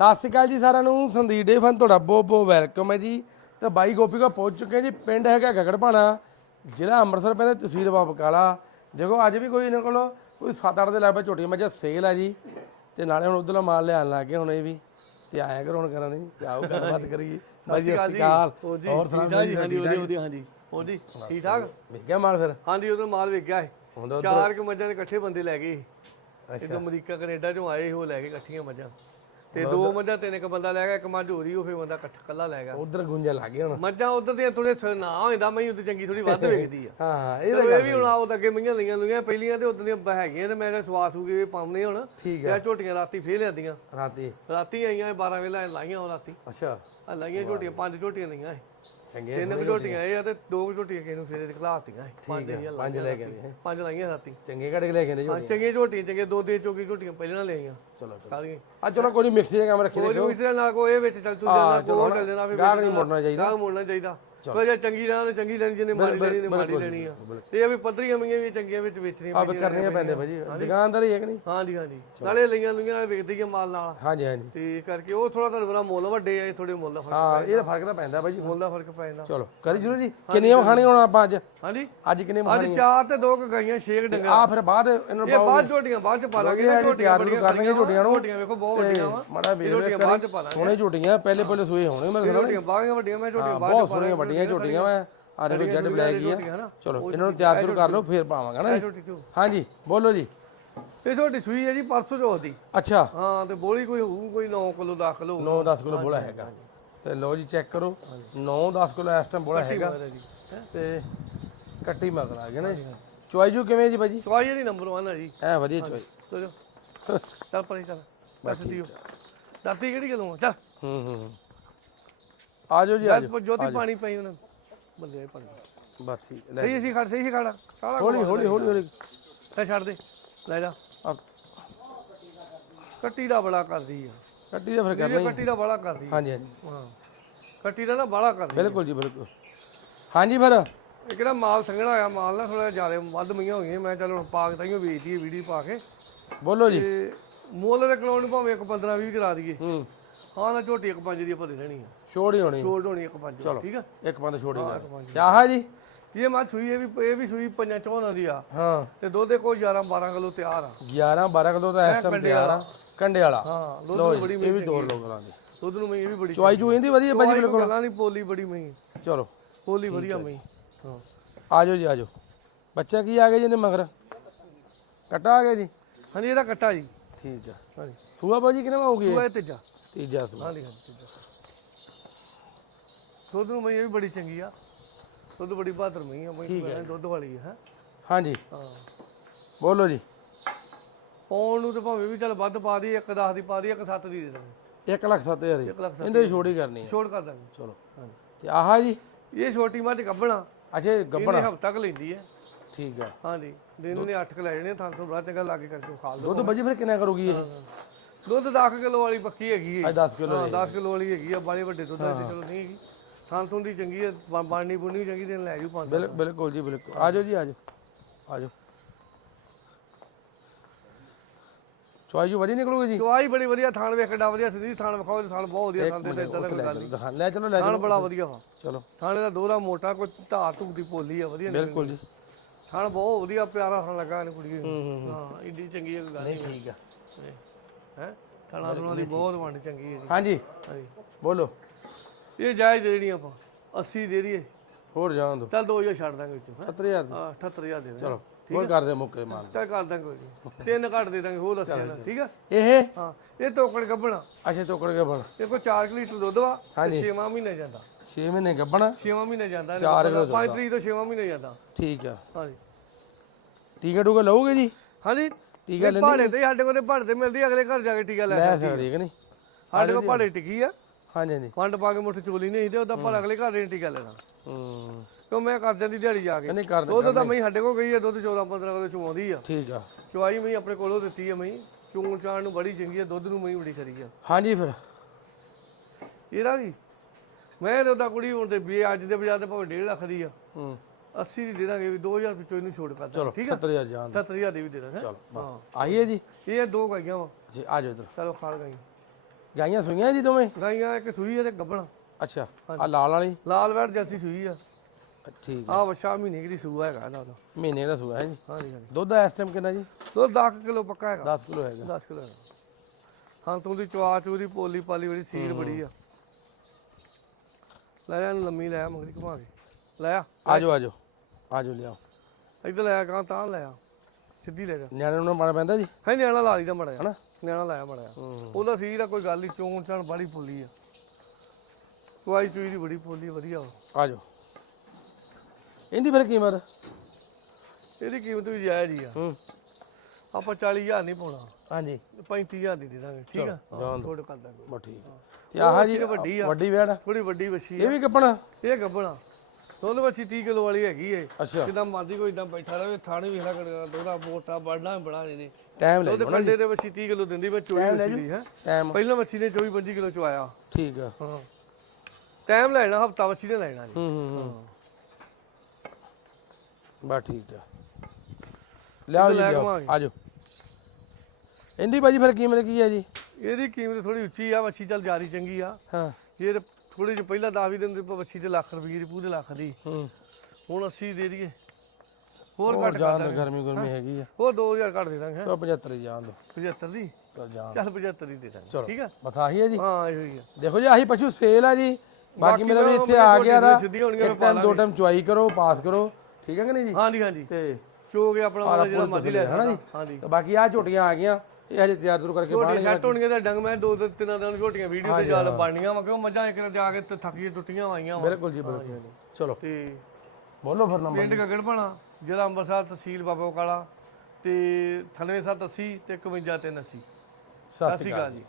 ਸਤਿ ਸ਼੍ਰੀ ਅਕਾਲ ਜੀ ਸਾਰਿਆਂ ਨੂੰ ਸੰਦੀਪ ਡੇ ਫਨ ਤੁਹਾਡਾ ਬਹੁਤ ਬਹੁਤ ਵੈਲਕਮ ਹੈ ਜੀ। ਤੇ ਬਾਈ ਗੋਪੀ ਕੋ ਪਹੁੰਚ ਚੁੱਕੇ ਹਾਂ ਜੀ ਪਿੰਡ ਹੈਗਾ ਗਗੜਪਾਣਾ ਜ਼ਿਲ੍ਹਾ ਅੰਮ੍ਰਿਤਸਰ ਪੈਂਦਾ ਤਹਿਸੀਲ ਬਾਬਕਾਲਾ। ਦੇਖੋ ਅੱਜ ਵੀ ਕੋਈ ਇਹਨਾਂ ਕੋਲ ਕੋਈ 7-8 ਦੇ ਲੱਗ ਝੋਟੀਆਂ ਮੱਝਾਂ ਸੇਲ ਆ ਜੀ। ਤੇ ਨਾਲੇ ਹੁਣ ਉਧਰਲਾ ਮਾਲ ਲਿਆਣ ਲੱਗ ਗਏ ਹੁਣ ਇਹ ਵੀ। ਤੇ ਆਇਆ ਕਰੋ ਹੁਣ ਕਰਾਂ ਨਹੀਂ ਤੇ ਆਓ ਗੱਲਬਾਤ ਕਰੀਏ। ਬਾਈ ਜੀ। ਸਤਿ ਸ਼੍ਰੀ ਅਕਾਲ। ਹੋਰ ਸੁਣਾਓ ਜੀ? ਹਾਂਜੀ ਵਧੀਆ ਵਧੀਆ ਹਾਂਜੀ। ਹੋਰ ਜੀ ਠੀਕ ਠਾਕ? ਵੇਖਿਆ ਮਾਲ ਫਿਰ? ਹਾਂਜੀ ਉਦੋਂ ਮਾਲ ਵੇਚ ਗਿਆ ਹੈ ਚਾਰ ਕੁ ਮੱਝਾਂ ਦੇ ਇਕੱਠੇ ਬੰਦੇ ਲੈ ਗਏ ਇਦੋਂ ਅਮਰੀਕਾ ਕੈਨੇਡਾ ਚੋਂ ਆਏ ਉਹ ਲੈ ਕੇ ਇਕੱਠੀਆਂ ਮੱਝਾਂ। ਤੇ ਦੋ ਮੱਝਾਂ ਤਿੰਨ ਇੱਕ ਬੰਦਾ ਲੈ ਗਿਆ ਇੱਕ ਮੱਝ ਹੋਰੀ ਉਹ ਫੇ ਬੰਦਾ ਇਕੱਠਾ ਕੱਲਾ ਲੈ ਗਿਆ। ਉਧਰ ਗੁੰਜਾ ਲੱਗ ਗਿਆ ਹੁਣ। ਮੱਝਾਂ ਉਧਰ ਦੀਆਂ ਥੋੜੇ ਨਾ ਹੋਇੰਦਾ ਮੈਂ ਉਧਰ ਚੰਗੀ ਥੋੜੀ ਵੱਧ ਵੇਖਦੀ ਆ। ਹਾਂ ਇਹ ਵੀ ਹੁਣ ਆਉ ਅੱਗੇ ਮਈਆਂ ਲਈਆਂ ਲਈਆਂ ਪਹਿਲੀਆਂ ਤੇ ਉਦੋਂ ਦੀਆਂ ਹੈਗੀਆਂ ਤੇ ਮੈਂ ਸਵਾਸ ਹੋ ਗਏ ਪਾਉਣੇ ਹੁਣ। ਠੀਕ ਇਹ ਝੋਟੀਆਂ ਰਾਤੀ ਫੇਲ ਲਿਆਦੀਆਂ ਰਾਤੀ? ਰਾਤੀ ਆਈਆਂ ਇਹ 12 ਵੇਲੇ ਲਾਈਆਂ ਉਹ ਰਾਤੀ। ਅੱਛਾ। ਆ ਲਾਈਆਂ ਝੋਟੀਆਂ ਪੰਜ ਝੋਟੀਆਂ ਲਈਆਂ। ਚੰਗੇ ਤਿੰਨ ਕੁ ਝੋਟੀਆਂ ਇਹ ਆ ਤੇ ਦੋ ਕੁ ਝੋਟੀਆਂ ਕਿਸੇ ਨੂੰ ਫੇਰੇ ਖਲਾਤੀਆਂ ਪੰਜ ਹੀ ਪੰਜ ਲੈ ਕੇ ਆਏ। ਪੰਜ ਲਾਈਆਂ ਰਾਤੀ। ਚੰਗੇ ਕੱਢ ਕੇ ਲੈ ਕੇ ਆਂਦੇ ਜੀ ਹਾਂ ਚੰਗੀਆਂ ਝੋਟੀਆਂ ਚੰਗੇ ਦੋ ਦੇ ਚੋਕੀ ਝੋਟੀਆਂ ਪਹਿਲਾਂ ਨਾਲ ਲਈਆਂ। ਚਲੋ ਚਲੋ। ਸਾਰੀਆਂ। ਆ ਚਲੋ ਕੋਈ ਮਿਕਸੀ ਦੇ ਕੰਮ ਰੱਖੀ ਕੋਈ ਦੇਖੋ ਇਸੇ ਨਾਲ ਕੋਈ ਇਹ ਵਿੱਚ ਚੱਲ ਤੂੰ ਜਾਂਦਾ ਕੋਈ ਚੱਲ ਜਾਂਦਾ ਫਿਰ ਗਾਹਕ ਨਹੀਂ ਮੁੜਨਾ ਚਾਹੀਦਾ। ਗਾਹਕ ਮੁੜਨਾ ਚਾਹੀਦਾ। ਕੋਈ ਜੇ ਚੰਗੀ ਰਹਿਣਾ ਤੇ ਚੰਗੀ ਲੈਣੀ ਜਿਹਨੇ ਮਾੜੀ ਲੈਣੀ ਨੇ ਮਾੜੀ ਲੈਣੀ ਆ। ਤੇ ਇਹ ਵੀ ਪੱਧਰੀਆਂ ਮਈਆਂ ਵੀ ਚੰਗੀਆਂ ਵਿੱਚ ਵੇਚਣੀਆਂ ਆਪ ਕਰਨੀਆਂ ਪੈਂਦੇ ਭਾਜੀ। ਦੁਕਾਨਦਾਰੀ ਹੈ ਕਿ ਨਹੀਂ? ਹਾਂਜੀ ਹਾਂਜੀ। ਨਾਲੇ ਲਈਆਂ ਲਈਆਂ ਵੇਚਦੀ ਆ ਮਾਲ ਨਾਲ। ਹਾਂਜੀ ਹਾਂਜੀ। ਤੇ ਕਰਕੇ ਉਹ ਥੋੜਾ ਤੁਹਾਨੂੰ ਬੜਾ ਮੁੱਲ ਵੱਡੇ ਆ ਇਹ ਥੋੜੇ ਮੁੱਲ ਫ਼ਰਕ ਹਾਂ ਇਹਦਾ ਫ਼ਰਕ ਤਾਂ ਪੈਂਦਾ ਭਾਜੀ। ਮੁੱਲ ਦਾ ਫ਼ਰਕ ਪੈ ਜਾਂਦਾ ਚਲੋ ਕਰੀ ਜਰੂਰ ਜੀ। ਕਿੰਨੀਆਂ ਖਾਣੀਆਂ ਹੁਣ ਆਪਾਂ ਅੱਜ? ਹਾਂਜੀ। ਅੱਜ ਕਿੰਨੇ ਅੱਜ ਚਾਰ ਤੇ ਦੋ ਗਾਈਆਂ ਛੇ ਕੁ ਡੰਗਰ। ਆ ਫਿਰ ਬਾਅਦ ਇਹਨਾਂ ਨੂੰ ਇਹ ਬਾਅਦ ਝੋਟੀਆਂ ਬਾਅਦ ਚ ਪਾ ਲਾਂਗੇ ਇਹ ਝੋਟੀਆਂ ਬੜੀਆਂ ਕਰਨਗੇ ਝੋਟੀਆਂ ਨੂੰ। ਝੋਟੀਆਂ ਵੇਖੋ ਬਹੁਤ ਵੱਡੀਆਂ ਵਾ। ਮਾੜਾ ਵੀਰ ਝੋਟੀਆਂ ਬਾਅਦ ਚ ਪਾ ਲਾਂਗੇ ਹੁਣੇ ਝੋਟੀਆਂ ਪਹਿਲੇ ਪਹਿਲੇ ਸੂਏ ਹੋਣੇ ਮੇਰੇ ਖਿਆਲ ਝੋਟੀਆਂ ਬਾਗੀਆਂ ਵੱਡੀਆਂ ਮੈਂ ਝੋਟੀਆਂ ਬਾਅਦ ਸੋਹਣੀਆਂ ਵੱਡੀਆਂ ਝੋਟੀਆਂ ਵਾ। ਆ ਦੇਖੋ ਜੱਡ ਬਲੈਕ ਹੀ ਆ। ਚਲੋ ਇਹਨਾਂ ਨੂੰ ਤਿਆਰ ਤੁਰ ਕਰ ਲਓ ਫੇਰ ਪਾਵਾਂਗਾ ਨਾ। ਹਾਂਜੀ ਬੋਲੋ ਜੀ। ਇਹ ਝੋਟੀ ਸੂਈ ਹੈ ਜੀ ਪਰਸੋਂ ਚੌਥ ਦੀ। ਅੱਛਾ। ਹਾਂ ਤੇ ਬੋਲੀ ਕੋਈ ਹੋਊ ਕੋਈ 9 ਕਿਲੋ 10 ਕਿਲੋ 9-10 ਕਿਲੋ ਬੋਲਾ ਹੈਗਾ। ਤੇ ਲਓ ਜੀ ਚੈੱਕ ਕਰੋ। 9-10 ਕਿਲੋ ਇਸ ਟਾਈਮ ਬੋਲਾ ਹੈਗਾ। ਤੇ ਕੱਟੀ ਮਗਰ ਆ ਗਿਆ ਨਾ ਚੁਆਈ ਜੂ ਕਿਵੇਂ ਜੀ ਭਾਜੀ? ਸਵਾਈ ਜਿਹੜੀ ਨੰਬਰ 1 ਹੈ ਜੀ। ਐ ਵਧੀਆ ਚੁਆਈ। ਚਲੋ। ਚੱਲ ਪਰੇ ਚੱਲ। ਬਸ ਦਿਓ ਦਾਤੀ ਕਿਹੜੀ ਗੱਲੋਂ ਚੱਲ। ਹੂੰ ਹੂੰ। ਆ ਜਾਓ ਜੀ ਆ ਜੋਤੀ ਪਾਣੀ ਪਈ ਉਹਨਾਂ ਆਏ ਪਾਣੀ। ਬਸ ਠੀਕ ਲੈ ਸਹੀ ਸੀ ਖੜ ਸਹੀ ਸੀ ਖੜਾ ਸਾਰਾ ਹੌਲੀ ਹੌਲੀ ਹੌਲੀ ਹੌਲੀ। ਲੈ ਛੱਡ ਦੇ ਲੈ ਜਾ। ਕੱਟੀ ਦਾ ਬੜਾ ਕਰਦੀ ਆ। ਕੱਟੀ ਦਾ ਫਿਰ ਕਰਨਾ ਹੀ ਕੱਟੀ ਦਾ ਬੜਾ ਕਰਦੀ ਹਾਂਜੀ ਹਾਂਜੀ। ਹਾਂ। ਕੱਟੀ ਦਾ ਨਾ ਬੜਾ ਕਰਦੀ ਬਿਲਕੁਲ ਜੀ ਬਿਲਕੁਲ। ਹਾਂਜੀ ਫਿਰ। ਇਹ ਕਿਹੜਾ ਮਾਲ ਸੰਘਣਾ ਹੋਇਆ ਮਾਲ ਨਾ ਥੋੜਾ ਜ਼ਿਆਦਾ ਵੱਧ ਮਈਆਂ ਹੋ ਗਈਆਂ। ਮੈਂ ਚੱਲ ਹੁਣ ਪਾਕ ਤਾਈਓ ਵੇਚਦੀ ਵੀਡੀਓ ਪਾ ਕੇ। ਬੋਲੋ ਜੀ। ਤੇ ਮੁੱਲ ਦੇ ਕਲੋਨ ਭਾਵੇਂ ਇੱਕ 15 20 ਕਰਾ ਦਈਏ। ਹੂੰ। ਹਾਂ ਨਾ ਝੋਟੀ ਇੱਕ ਪੰਜ ਦੀ ਆਪਾਂ ਦੇ ਦੇਣੀ ਆ। ਛੋੜ ਹੀ ਹੋਣੀ। ਛੋੜ ਹੋਣੀ ਇੱਕ ਪੰਜ ਠੀਕ ਆ? ਇੱਕ ਬੰਦ ਛੋੜ ਹੀ ਕਰ ਤੇ ਆਹ ਜੀ? ਇਹ ਮਾ ਸੂਈ ਇਹ ਵੀ ਇਹ ਵੀ ਸੂਈ ਪੰਜਾਂ ਚੌਹਾਂ ਦੀ ਆ। ਹਾਂ। ਤੇ ਦੁੱਧ ਦੇ ਕੋਈ 11 12 ਕਿਲੋ ਤਿਆਰ ਆ। 11 12 ਕਿਲੋ ਦਾ ਇਸ ਟਾਈਮ ਤਿਆਰ ਆ। ਕੰਡੇ ਵਾਲਾ। ਹਾਂ ਦੁੱਧ ਲੋ ਨੂੰ ਬੜੀ ਇਹ ਵੀ ਦੋ ਲੋਕਾਂ ਦੀ ਦੁੱਧ ਨੂੰ ਮੈਂ ਇਹ ਵੀ ਬੜੀ ਚੁਆਈ ਚੂ ਇਹਦੀ ਵਧੀਆ ਭਾਜੀ ਬਿਲਕੁਲ? ਗੱਲਾਂ ਨਹੀਂ ਪੋਲੀ ਬੜੀ ਮਈ ਚਲੋ। ਪੋਲੀ ਵਧੀਆ ਮਈ ਹਾਂ। ਆ ਜਾਓ ਜੀ ਆ ਜਾਓ। ਬੱਚਾ ਕੀ ਆ ਗਿਆ ਜੀ ਨੇ ਮਗਰ? ਕਟਾ ਆ ਗਿਆ ਜੀ? ਹਾਂਜੀ ਇਹਦਾ ਕੱਟਾ ਜੀ। ਠੀਕ ਆ। ਹਾਂਜੀ। ਸੂਆ ਭਾਜੀ ਕਿੰਨੇ ਹੋ ਤੂੰ ਇਹ ਤੀਜਾ। ਤੀਜਾ ਸੂਆ। ਹਾਂਜੀ ਹਾਂਜੀ ਤੀਜਾ। ਦੁੱਧ ਨੂੰ ਮਈ ਇਹ ਵੀ ਬੜੀ ਚੰਗੀ ਆ। ਦੁੱਧ ਬੜੀ ਬਹਾਦਰ ਮਈ ਆ ਮਈ ਦੁੱਧ ਵਾਲੀ ਹੈ। ਹਾਂਜੀ। ਹਾਂ। ਬੋਲੋ ਜੀ। ਪਾਉਣ ਨੂੰ ਤੇ ਭਾਵੇਂ ਵੀ ਚੱਲ ਵੱਧ ਪਾ ਦੀ ਇੱਕ 10 ਦੀ ਪਾ ਦੀ ਇੱਕ 7 ਦੀ ਦੇ ਦਾਂਗੇ। 1 ਲੱਖ 7000 ਜੀ। ਲੱਖ ਇਹਦੇ ਹੀ ਛੋੜ ਹੀ ਕਰਨੀ ਹੈ ਛੋੜ ਕਰ ਦਾਂਗੇ। ਚਲੋ। ਹਾਂਜੀ ਤੇ ਆਹ ਜੀ? ਇਹ ਛੋਟੀ ਮੱਝ ਗੱਬਣਾ ਅੱਛਾ ਇਹ ਗੱਬੜ ਇਹਨੇ ਹਫ਼ਤਾ ਕ ਲੈਂਦੀ ਹੈ ਠੀਕ ਆ। ਹਾਂਜੀ। ਦਿਨ ਨੇ 8 ਕ ਲੈ ਜਾਣੇ ਥਾਂ ਤੋਂ ਬੜਾ ਚੰਗਾ ਲਾਗੇ ਕਰਕੇ ਖਾ ਲਓ। ਦੁੱਧ ਭਾਜੀ ਫਿਰ ਕਿੰਨਾ ਕਰੂਗੀ ਇਹ? ਦੁੱਧ 10 ਕਿਲੋ ਵਾਲੀ ਪੱਕੀ ਹੈਗੀ ਹੈ ਅੱਜ 10 ਕਿਲੋ ਹਾਂ 10 ਕਿਲੋ ਵਾਲੀ ਹੈਗੀ ਆ ਬਾਲੇ ਵੱਡੇ ਦੁੱਧ ਦੀ ਚਲੋ ਨਹੀਂ ਹੈਗੀ। ਤੋਂ ਦੀ ਚੰਗੀ ਹੈ ਬਾਣੀ ਬੁਣੀ ਚੰਗੀ ਦਿਨ ਲੈ ਜੂ ਪੰਜ ਬਿਲ- ਬਿਲਕੁਲ ਜੀ ਬਿਲਕੁਲ। ਆ ਜਾਓ ਜੀ ਆ ਜਾਓ। ਆ ਜਾਓ। ਚੁਆਈ ਜੂ ਵਧੀਆ ਨਿਕਲੂਗੀ ਜੀ? ਚਵਾਈ ਬੜੀ ਵਧੀਆ ਥਾਣ ਵੇਖ ਕਿੱਡਾ ਵਧੀਆ ਸਿੱਧੀ ਥਾਣ ਵਿਖਾਓ ਤੇ ਥਾਣ ਬਹੁਤ ਵਧੀਆ ਥਾਣ ਤੇ ਇਦਾਂ ਦਾ ਕੋਈ ਗੱਲ ਨਹੀਂ ਦਿਖਾ- ਲੈ ਚਲੋ ਲੈ ਥਾਣ ਚਲੋ। ਬੜਾ ਵਧੀਆ ਵਾ। ਚਲੋ। ਥਾਣੇ ਦਾ ਦੋਰਾ ਮੋਟਾ ਕੋਈ ਧਾਰ ਧੁਕ ਦੀ ਪੋਲੀ ਆ ਵਧੀਆ ਨਿਕਲੀ। ਬਿਲਕੁਲ ਜੀ। ਥਾਣ ਬਹੁਤ ਵਧੀਆ ਪਿਆਰਾ ਥਾਣ ਲੱਗਾ ਇਹਨੂੰ ਕੁੜੀ ਨੂੰ ਹਾਂ ਏਡੀ ਚੰਗੀ ਹੈ ਕੋਈ ਗੱਲ ਨਹੀਂ ਠੀਕ ਆ। ਹੈ? ਥਾਣਾ ਥੁਣਾ ਦੀ ਬਹੁਤ ਵੰਡ ਚੰਗੀ ਹੈ ਜੀ। ਹਾਂਜੀ। ਹਾਂਜੀ। ਬੋਲੋ। ਇਹ ਜਾਇਜ਼ ਦੇ ਦੇਣੀ ਆਪਾਂ 80 ਦੇ ਦਈਏ। ਹੋਰ ਜਾਣ ਦੋ ਚੱਲ 2000 ਛੱਡ ਦਾਂਗੇ ਵਿੱਚੋਂ। ਹੈਂ? 70000 ਹਾਂ 78000 ਦੇ ਦਾਂਗੇ। ਚਲੋ ਹੋਰ ਕਰ ਦੇ ਮੁੱਕੇ ਮਾਲ ਚੱਲ ਕਰ ਦਾਂਗੇ ਕੋਈ ਤਿੰਨ ਘੱਟ ਦੇ ਦਾਂਗੇ ਹੋਰ ਦੱਸਿਆ ਨਾ। ਠੀਕ ਆ? ਇਹ? ਹਾਂ ਇਹ ਤੋਕੜ ਗੱਬਣਾ ਅੱਛਾ ਟੋਕੜ ਕੇ ਬਣ ਇਹ ਕੋ 4 ਲੀਟਰ ਦੁੱਧ ਵਾ ਤੇ 6 ਮਹੀਨੇ ਜਾਂਦਾ। 6 ਮਹੀਨੇ ਗੱਬਣਾ 6 ਮਹੀਨੇ ਜਾਂਦਾ ਚਾਰ ਕਿਲੋ 5 ਤਰੀਕ ਤੋਂ 6 ਮਹੀਨੇ ਜਾਂਦਾ। ਠੀਕ ਆ। ਹਾਂਜੀ। ਟੀਕਾ ਟੂਕਾ ਲਓਗੇ ਜੀ? ਹਾਂਜੀ। ਟੀਕਾ ਇਹ ਭਾੜੇ ਤੇ ਸਾਡੇ ਕੋਲ ਤੇ ਭਾੜੇ ਤੇ ਮਿਲਦੀ ਅਗਲੇ ਘਰ ਜਾ ਕੇ ਟੀਕਾ ਲੈ ਲੈ ਸਕਦੇ ਕਿ ਨਹੀਂ? ਸਾਡੇ ਕੋਲ ਭਾੜੇ ਟਿੱਕੀ ਆ। ਹਾਂਜੀ ਹਾਂਜੀ। ਫੰਡ ਪਾ ਕੇ ਮੁੱਠ ਚੋਲੀ ਨਹੀਂ ਤੇ ਉਹਦਾ ਭਾੜਾ ਅਗਲੇ ਘਰ ਦੇ ਟੀਕਾ ਲੈਣਾ। ਹੂੰ। ਕਿਉਂ ਮੈਂ ਕਰ ਜਾਂਦੀ ਦਿਹਾੜੀ ਜਾ ਕੇ। ਨਹੀਂ ਕਰਦੇ ਦੁੱਧ ਤਾਂ ਮੈਂ ਸਾਡੇ ਕੋਲ ਗਈ ਆ ਦੁੱਧ 14 15 ਕਿਲੋ ਚੁਆਉਂਦੀ ਆ। ਠੀਕ ਆ। ਚੁਆਈ ਮੈਂ ਆਪਣੇ ਕੋਲੋਂ ਦਿੱਤੀ ਆ ਮੈਂ ਚੂਣ ਚਾਣ ਨੂੰ ਬੜੀ ਚੰਗੀ ਆ ਦੁੱਧ ਨੂੰ ਮੈਂ ਬੜੀ ਖਰੀ ਆ। ਹਾਂਜੀ ਫਿਰ। ਇਹਦਾ ਵੀ। ਮੈਂ ਉਹਦਾ ਕੁੜੀ ਹੁਣ ਤੇ ਵੀ ਅੱਜ ਦੇ ਬਾਜ਼ਾਰ ਤੇ ਭਾਵੇਂ 1.5 ਲੱਖ ਦੀ ਆ। ਹੂੰ। 80 ਦੀ ਦੇ ਦਾਂਗੇ ਵੀ 2000 ਵਿੱਚੋਂ ਇਹਨੂੰ ਛੋੜ ਕਰ ਦਾਂਗੇ ਠੀਕ ਆ? 70000 ਜਾਣ ਦਿਓ। 70000 ਦੀ ਵੀ ਦੇ ਦਾਂਗੇ ਚਲੋ ਬਸ। ਆਈਏ ਜੀ। ਇਹ ਦੋ ਗਾਈਆਂ ਵਾ। ਜੀ ਆ ਜਾਓ ਇਧਰ। ਚਲੋ ਖਾਣ ਗਈ। ਗਾਈਆਂ ਸੂਈਆਂ ਜੀ ਦੋਵੇਂ? ਗਾਈਆਂ ਇੱਕ ਸੂਈ ਆ ਤੇ ਗੱਬਣ ਅੱਛਾ ਆ ਲਾਲ ਵਾਲੀ? ਲਾਲ ਵੈਟ ਜਰਸੀ ਸੂਈ ਆ। ਠੀਕ ਆ। ਵਛਾ ਮਹੀਨੇ ਦੀ ਸੂਆ ਹੈਗਾ ਇਹਦਾ। ਮਹੀਨੇ ਦਾ ਸੂਆ ਹੈ ਜੀ। ਹਾਂਜੀ ਹਾਂਜੀ। ਦੁੱਧ ਇਸ ਟਾਈਮ ਕਿੰਨਾ ਜੀ? ਦੋ 10 ਕਿਲੋ ਪੱਕਾ ਹੈਗਾ। 10 ਕਿਲੋ ਹੈਗਾ। 10 ਕਿਲੋ ਹਾਂ ਤੂੰ ਦੀ ਚਵਾ ਚੂ ਦੀ ਪੋਲੀ ਪਾਲੀ ਬੜੀ ਸੀਰ ਬੜੀ ਆ। ਲੈ ਆ ਇਹਨੂੰ ਲੰਮੀ ਲੈ ਆ ਮਗਰੀ ਘੁਮਾ ਕੇ। ਲੈ ਆ। ਆਜੋ ਆਜੋ। ਆਜੋ ਲਿਆਓ। ਇੱਧਰ ਲੈ ਆ ਕਾਂ ਤਾਂ ਲੈ ਆ। ਸਿੱਧੀ ਲੈ ਜਾ। ਨਿਆਣੇ ਨੂੰ ਮਾਣਾ ਪੈਂਦਾ ਜੀ? ਹੈ ਨਿਆਣਾ ਲਾ ਲਈ ਦਾ ਮੜਿਆ ਹਨਾ? ਨਿਆਣਾ ਲਾਇਆ ਮੜਿਆ ਉਹਦਾ ਸੀਰ ਆ ਕੋਈ ਗੱਲ ਨਹੀਂ ਚੋਣ ਚਣ ਬੜੀ ਪੋਲੀ ਆ। ਚਵਾਈ ਚੂਈ ਦੀ ਬੜੀ ਪੋਲੀ ਆ, ਵਧੀਆ ਵਾ। ਆਜੋ ਇਹਦੀ ਫਿਰ ਕੀਮਤ? ਇਹਦੀ ਕੀਮਤ ਵੀ ਜਾਇਜ਼ ਹੀ ਆ। ਹੂੰ। ਆਪਾਂ 40000 ਨਹੀਂ ਪਾਉਣਾ। ਹਾਂਜੀ। 35000 ਦੀ ਦੇ ਦਾਂਗੇ ਠੀਕ ਆ? ਛੋੜ ਕਰ ਦਾਂਗੇ। ਬਸ ਠੀਕ ਹੈ। ਤੇ ਆਹ ਜੀ ਇਹ ਵੱਡੀ ਆ। ਵੱਡੀ ਵੇੜ ਥੋੜੀ ਵੱਡੀ ਵੱਛੀ ਇਹ ਆ। ਵੀ ਕੱਪਣਾ ਇਹ ਗੱਬਣਾ ਦੁੱਧ ਵੱਛੀ 30 ਕਿਲੋ ਵਾਲੀ ਹੈਗੀ ਏ। ਅੱਛਾ। ਜਿੱਦਾਂ ਮਰਜ਼ੀ ਕੋਈ ਇਦਾਂ ਬੈਠਾ ਰਹੇ ਥਾਣੇ ਵੇਖਣਾ ਕਰਦਾ ਦੋਦਾ ਮੋਟਾ ਬੜਨਾ ਬਣਾ ਨੇ ਟਾਈਮ ਲੈ ਉਹਦੇ ਫੰਡੇ ਦੇ ਵੱਛੀ 30 ਕਿਲੋ ਦਿੰਦੀ ਮੈਂ ਚੋਈ ਦੀ ਹੈ। ਟਾਈਮ ਪਹਿਲਾਂ ਵੱਛੀ ਨੇ 24 25 ਕਿਲੋ ਚਵਾਇਆ ਠੀਕ ਆ। ਹਾਂ। ਟਾਈਮ ਲੈਣਾ ਹਫਤਾ ਵੱਛੀ ਨੇ ਲੈਣਾ ਹੂੰ ਹੂੰ ਬਸ ਠੀਕ ਆ। ਲਿਆਓ ਜੀ ਲਿਆਓ। ਆਜੋ ਇਹਦੀ ਭਾਜੀ ਫਿਰ ਕੀਮਤ ਕੀ ਹੈ ਜੀ? ਇਹਦੀ ਕੀਮਤ ਥੋੜੀ ਉੱਚੀ ਆ ਵੱਛੀ ਚੱਲ ਜਾਰੀ ਚੰਗੀ ਆ। ਹਾਂ। ਜੇ ਥੋੜੀ ਜਿਹੀ ਪਹਿਲਾਂ 10 ਦਿਨ ਦੀ ਵੱਛੀ ਤੇ ਲੱਖ ਰੁਪਏ ਦੀ ਪੂਰੇ ਲੱਖ ਦੀ। ਹੂੰ। ਹੁਣ 80 ਦੇ ਦਈਏ। ਹੋਰ ਘੱਟ ਕਰ ਦਾ ਗਰਮੀ ਗੁਰਮੀ ਹੈਗੀ ਆ। ਹੋਰ 2000 ਘੱਟ ਦੇ ਦਾਂਗੇ ਹੈਂ। ਤਾਂ 75 ਜਾਨ ਦੋ। 75 ਦੀ? ਤਾਂ ਜਾਨ ਚੱਲ 75 ਦੀ ਦੇ ਦਾਂਗੇ। ਠੀਕ ਆ? ਬਸ ਆਹੀ ਹੈ ਜੀ। ਹਾਂ ਇਹੋ ਹੀ ਆ। ਦੇਖੋ ਜੀ ਆਹੀ ਪਸ਼ੂ ਸੇਲ ਆ ਜੀ। ਬਾਕੀ ਮੇਰਾ ਵੀ ਇੱਥੇ ਆ ਗਿਆ ਰਾ। ਇੱਕ ਟਾਈਮ ਦੋ ਟਾਈਮ ਚੁਆਈ ਕਰੋ ਪਾਸ ਕਰੋ। ਠੀਕ ਹੈ ਕਿ ਨਹੀਂ ਜੀ? ਹਾਂਜੀ ਹਾਂਜੀ। ਤੇ ਸ਼ੋ ਕੇ ਆਪਣਾ ਵਾਲਾ ਜਿਹੜਾ ਮਰਜ਼ੀ ਲੈ ਹਨਾ ਜੀ? ਹਾਂਜੀ। ਤੇ ਬਾਕੀ ਆ ਝੋਟੀਆਂ ਆ ਗਈਆਂ। ਇਹ ਹਜੇ ਤਿਆਰ ਤੁਰ ਕਰਕੇ ਝੋਟੀਆਂ ਬਾਣੀਆਂ ਸੈੱਟ ਹੋਣਗੀਆਂ ਤਾਂ ਡੰਗ ਮੈਂ ਦੋ ਦੋ ਤਿੰਨ ਦਿਨ ਝੋਟੀਆਂ ਵੀਡੀਓ ਤੇ ਚੱਲ ਬਣਨੀਆਂ ਵਾ ਕਿਉਂ ਮੱਝਾਂ ਇੱਕ ਨੇ ਜਾ ਕੇ ਤੇ ਥੱਕੀਆਂ ਟੁੱਟੀਆਂ ਆਈਆਂ ਵਾ। ਬਿਲਕੁਲ ਜੀ ਬਿਲਕੁਲ। ਚਲੋ। ਤੇ ਬੋਲੋ ਫਿਰ ਨੰਬਰ। ਪਿੰਡ ਗਗੜਪਣਾ ਜ਼ਿਲ੍ਹਾ ਅੰਮ੍ਰਿਤਸਰ ਤਹਿਸੀਲ ਬਾਬਾ ਕਾਲਾ ਤੇ 9780 ਤੇ 51380 ਸਤਿ ਸਤਿ ਸ਼੍ਰੀ ਅਕਾਲ ਜੀ।